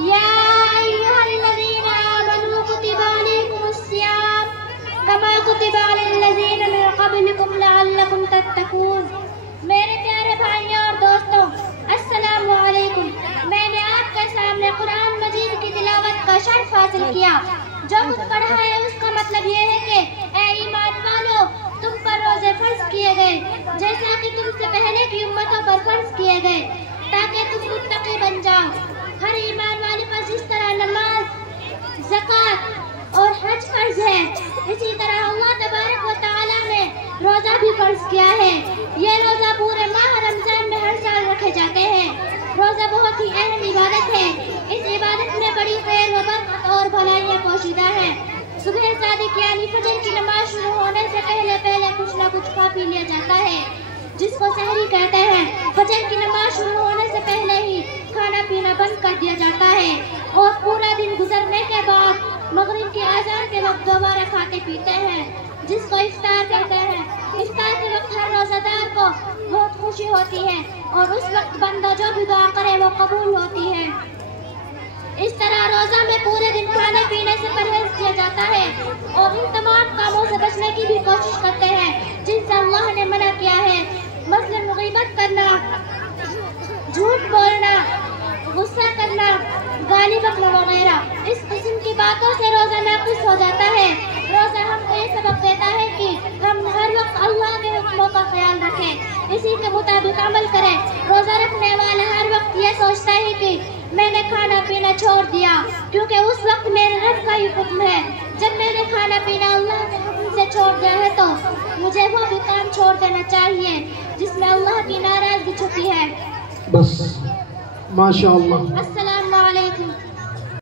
یا ایھا الذین آمنوا کتب علیکم الصیام کما کتب علی الذین من قبلکم لعلکم تتقون۔ میرے پیارے بھائیوں اور دوستوں، السلام علیکم۔ میں نے آپ کے سامنے قرآن مجید کی تلاوت کا شرف حاصل کیا۔ جو کچھ پڑھا ہے اس کا مطلب یہ ہے کہ اے ایمان والو، تم پر روزے فرض کیے گئے جیسا کہ تم سے پہلے کی امتوں پر فرض کیے گئے، تاکہ تم متقی بن جاؤ۔ ہر ایمان والے پر جس طرح نماز، زکوٰۃ اور حج فرض ہے، اسی طرح اللہ تبارک و تعالیٰ نے روزہ بھی فرض کیا ہے۔ یہ روزہ پورے ماہ رمضان میں ہر سال رکھے جاتے ہیں۔ روزہ بہت ہی اہم عبادت ہے۔ اس عبادت میں بڑی خیر و برکت اور بھلائیاں پوشیدہ ہیں۔ صبح صادق یعنی فجر کی نماز شروع ہونے سے پہلے کچھ نہ کچھ کھا پی لیا جاتا ہے، جس کو سحری کہتے ہیں۔ فجر کی نماز شروع ہونے سے پہلے ہی کھانا پینا بند کر دیا جاتا ہے، اور پورا دن گزرنے کے بعد مغرب کی اذان کے وقت دوبارہ کھاتے پیتے ہیں، جس کو افطار کہتے ہیں۔ افطار کے وقت ہر روزہ دار کو بہت خوشی ہوتی ہے، اور اس وقت بندہ جو بھی دعا کرے وہ قبول ہوتی ہے۔ اس طرح روزہ میں پورے دن کھانے پینے سے پرہیز کیا جاتا ہے، اور ان تمام کاموں سے بچنے کی بھی کوشش کرتے ہیں جن سے اللہ نے منع کیا ہے، مثلاً غیبت کرنا، جھوٹ بولنا، غصہ کرنا، گالی بکنا وغیرہ۔ اس قسم کی باتوں سے روزہ ناقص ہو جاتا ہے۔ روزہ ہم کو یہ سبق دیتا ہے کہ ہم ہر وقت اللہ کے حکموں کا خیال رکھیں، اسی کے مطابق عمل کریں۔ روزہ رکھنے والا ہر وقت یہ سوچتا ہے کہ میں نے کھانا پینا چھوڑ دیا کیونکہ اس وقت میرے رب کا ہی حکم ہے۔ جب میں نے کھانا پینا اللہ کے حکم سے چھوڑ دیا ہے تو مجھے وہ بھی کام چھوڑ دینا چاہیے جس میں اللہ کی ناراضگی چھپی ہے۔ بس ماشاء اللہ۔ السلام علیکم۔